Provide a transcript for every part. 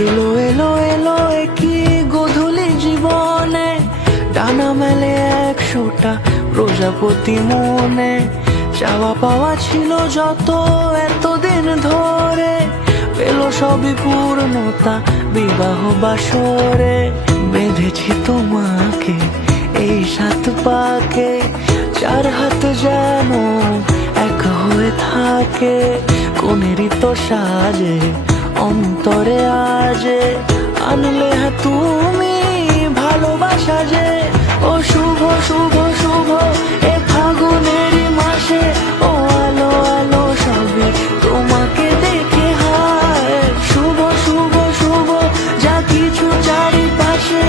এলো এলো এলো কি গোধূলি জীবনে, ডানা মেলে 100টা প্রজাপতি মনে। চাওয়া পাওয়া ছিল যত এতদিন ধরে, পেল সবই পূর্ণতা বিবাহ বাসরে। বেঁধেছি তোমাকে এই 7 পাকে, 4 হাত যেন এক হয়ে থাকে। কোনেরই তো সাজে অন্তরে আজে, আনলে তুমি ভালোবাসা যে। ও শুভ শুভ শুভ এ ফাগুনেরই মাসে, ও আলো আলো সবই তোমাকে দেখে হায়। শুভ শুভ শুভ যা কিছু চারিপাশে,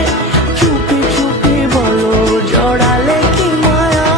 চুপি চুপি বলো জড়ালে কি মায়া।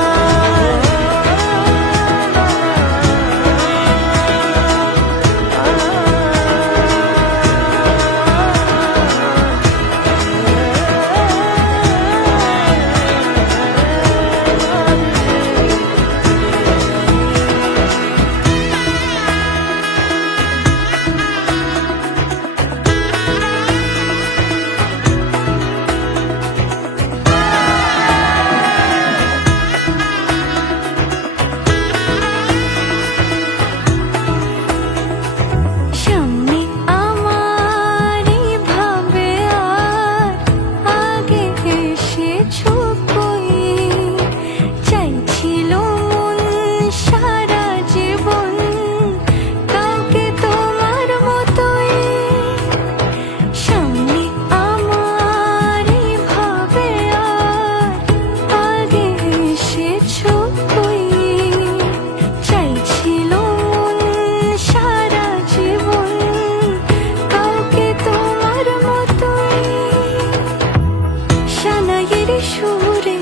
সুরে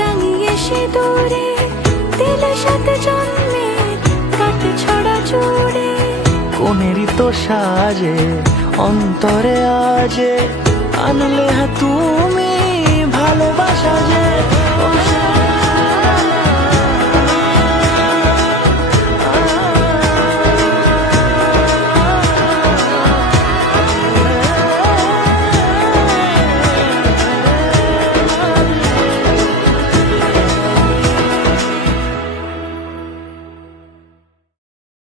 রাঙিয়ে সে দূরে, দিলে 7 জন্মের কাট ছড়া জুড়ে। কোনেরই তো সাজে অন্তরে আজে, আনলে তুমি ভালোবাসা যে।